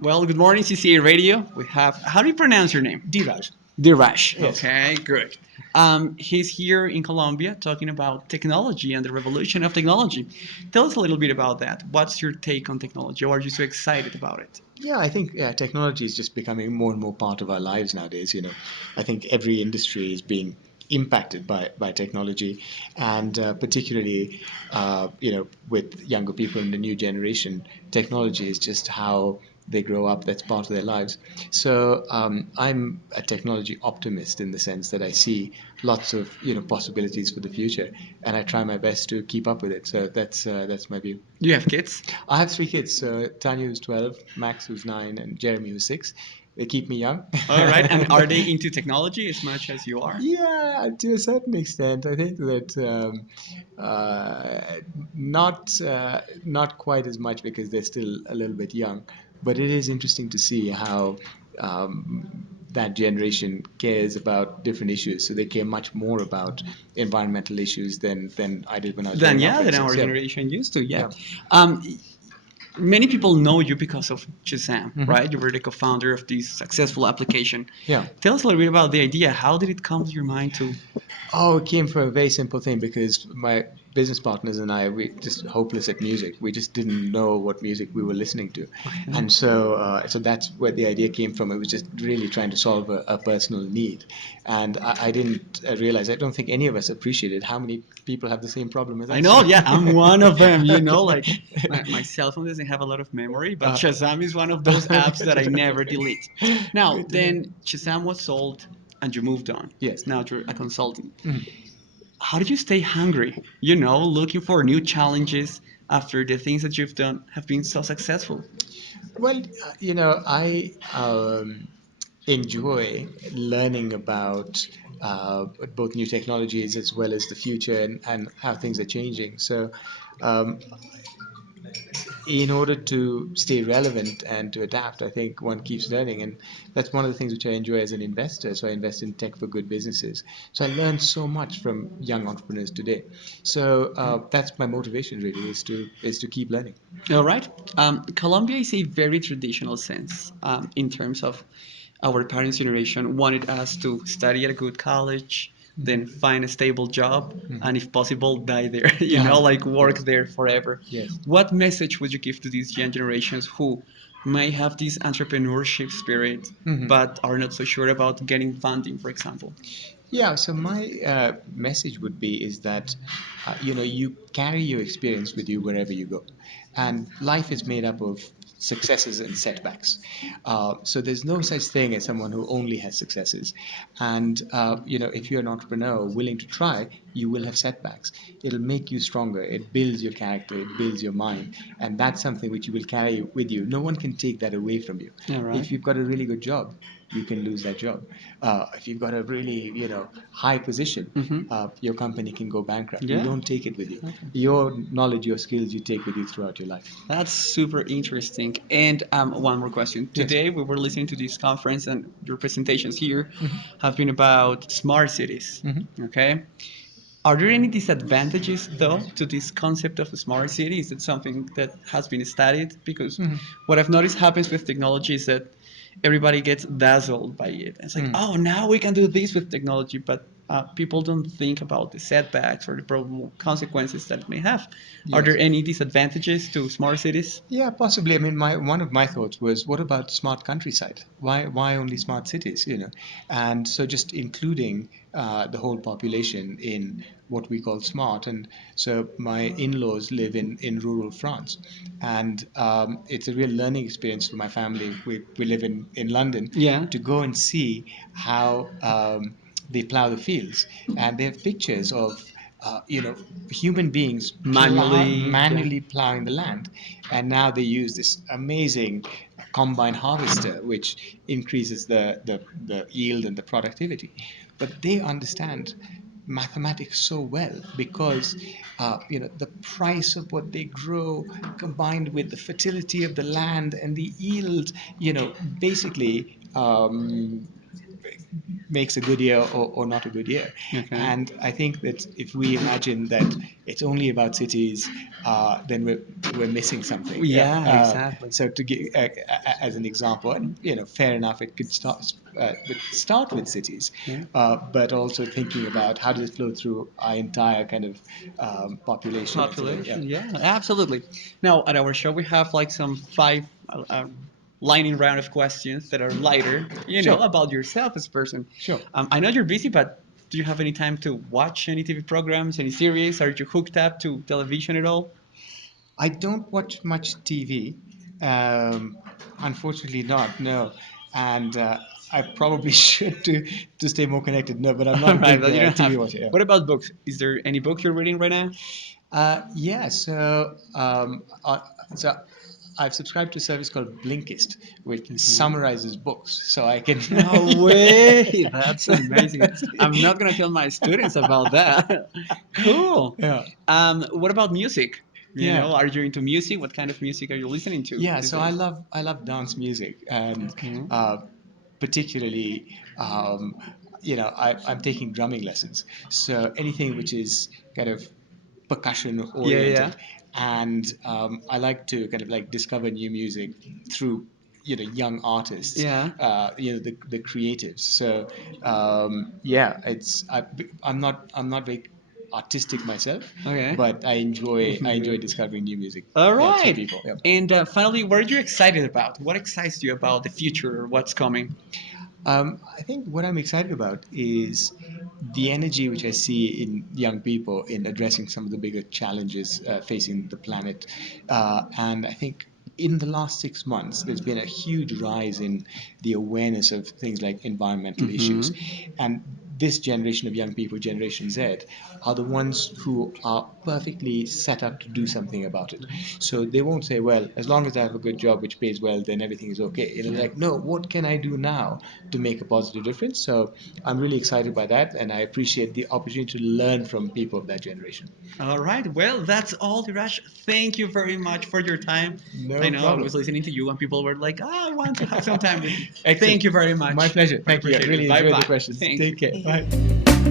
Well, good morning, CCARadio. We have, how do you pronounce your name? Dhiraj. Dhiraj. Yes. Okay, good. He's here in Colombia talking about technology and the revolution of technology. Tell us a little bit about that. What's your take on technology? Why are you so excited about it? Yeah, I think technology is just becoming more and more part of our lives nowadays. I think every industry is being impacted by technology, and particularly, with younger people in the new generation, technology is just how they grow up. That's part of their lives. So I'm a technology optimist in the sense that I see lots of possibilities for the future, and I try my best to keep up with it. So that's my view. Do you have kids? I have three kids. Tanya who's 12, Max who's 9, and Jeremy who's 6. They keep me young. All right. And are they into technology as much as you are? Yeah, to a certain extent, I think that not quite as much because they're still a little bit young, but it is interesting to see how that generation cares about different issues. So they care much more about environmental issues than I did when I was Then growing up, yeah, for than instance. our Yeah, generation used to. Yeah. yeah. Um, Many people know you because of Shazam, Hmm. right? You were the co-founder of this successful application. Yeah. Tell us a little bit about the idea. How did it come to your mind to? Oh, it came from a very simple thing because my business partners and I, we just hopeless at music. We just didn't know what music we were listening to, Okay. and so that's where the idea came from. It was just really trying to solve a personal need, and I didn't realize. I don't think any of us appreciated how many people have the same problem as I us. know, yeah, I'm one of them. Like Okay. my cell phone doesn't have a lot of memory, but Uh, Shazam is one of those apps good that to I know. never delete. Now, Good to know. then Shazam was sold and you moved on. Yes. Now you're a consultant. Mhm. How did you stay hungry? Looking for new challenges after the things that you've done have been so successful. Well, I enjoy learning about both new technologies as well as the future and how things are changing. So, um, in order to stay relevant and to adapt, I think one keeps learning, and that's one of the things which I enjoy as an investor. So I invest in tech for good businesses. So I learn so much from young entrepreneurs today. So that's my motivation really is to keep learning. All right. Colombia is a very traditional sense in terms of our parents' generation wanted us to study at a good college, then find a stable job, and if possible, die there, Uh-huh. like work Yes. there forever. Yes. What message would you give to these young generations who may have this entrepreneurship spirit, Mhm. but are not so sure about getting funding, for example? Yeah, so my message would be is that you carry your experience with you wherever you go, and life is made up of successes and setbacks. So there's no such thing as someone who only has successes, and if you're an entrepreneur willing to try, you will have setbacks. It'll make you stronger. It builds your character. It builds your mind, and that's something which you will carry with you. No one can take that away from you. All right. If you've got a really good job, you can lose that job. If you've got a really, high position, Mm-hmm. your company can go bankrupt. You Yeah. don't take it with you. Okay. Your knowledge, your skills, you take with you throughout your life. That's super interesting. And one more question. Yes. Today we were listening to this conference, and your presentations here Hmm. have been about smart cities. Hmm. Okay. Are there any disadvantages, though, to this concept of a smart city? Is it something that has been studied? Because Hmm. what I've noticed happens with technology is that everybody gets dazzled by it. It's like, Hmm. oh, now we can do this with technology, but people don't think about the setbacks or the probable consequences that it may have. Are Yes. there any disadvantages to smart cities? Yeah, possibly. I mean, my one of my thoughts was, what about smart countryside? Why only smart cities? And so just including the whole population in what we call smart. And so my in-laws live in rural France, and it's a real learning experience for my family. We live in London Yeah. to go and see how they plow the fields, and they have pictures of human beings Manually, yeah. manually plowing the land, and now they use this amazing combine harvester, which increases the yield and the productivity. But they understand mathematics so well because the price of what they grow combined with the fertility of the land and the yield basically makes a good year or not a good year. Okay. And I think that if we imagine that it's only about cities, then we're missing something. Yeah, exactly. So to give as an example, and fair enough, it could start with cities, Yeah. but also thinking about how does it flow through our entire kind of population and so on. Yeah. Population, yeah, absolutely. Now, at our show, we have like some five lightning round of questions that are lighter, Sure. about yourself as a person. Sure. I know you're busy, but do you have any time to watch any TV programs, any series? Are you hooked up to television at all? I don't watch much TV. Um, Unfortunately, not. No, and I probably should to stay more connected. No, but I'm not All a right, big well, you don't TV have. watcher. Yeah. What about books? Is there any book you're reading right now? Yeah. So I've subscribed to a service called Blinkist, which summarizes books, so I can. No way! That's amazing. I'm not gonna tell my students about that. Cool. Yeah. What about music? Yeah. Are you into music? What kind of music are you listening to Yeah, these so days? I love dance music, and Okay. particularly, I'm taking drumming lessons. So anything which is kind of percussion Yeah, yeah. oriented, and I like to kind of like discover new music through young artists, Yeah. the creatives. So yeah, I'm not very artistic myself, Okay. but I enjoy discovering new music. All Yeah, through right. people. Yeah. And finally, what are you excited about? What excites you about the future or what's coming? I think what I'm excited about is the energy which I see in young people in addressing some of the bigger challenges facing the planet. And I think in the last 6 months, there's been a huge rise in the awareness of things like environmental Mm-hmm. issues. And this generation of young people, Generation Z, are the ones who are perfectly set up to do something about it. So they won't say, well, as long as I have a good job which pays well, then everything is okay. It'll be like, no, what can I do now to make a positive difference? So I'm really excited by that, and I appreciate the opportunity to learn from people of that generation. All right. Well, that's all, Dhiraj. Thank you very much for your time. I No know I was problem. listening to you and people were like, I want to have some time with you. Excellent. Thank you very My much. pleasure. I Thank you. I appreciate it. really Bye enjoyed the bye. questions. Thank Take care. you. Bye.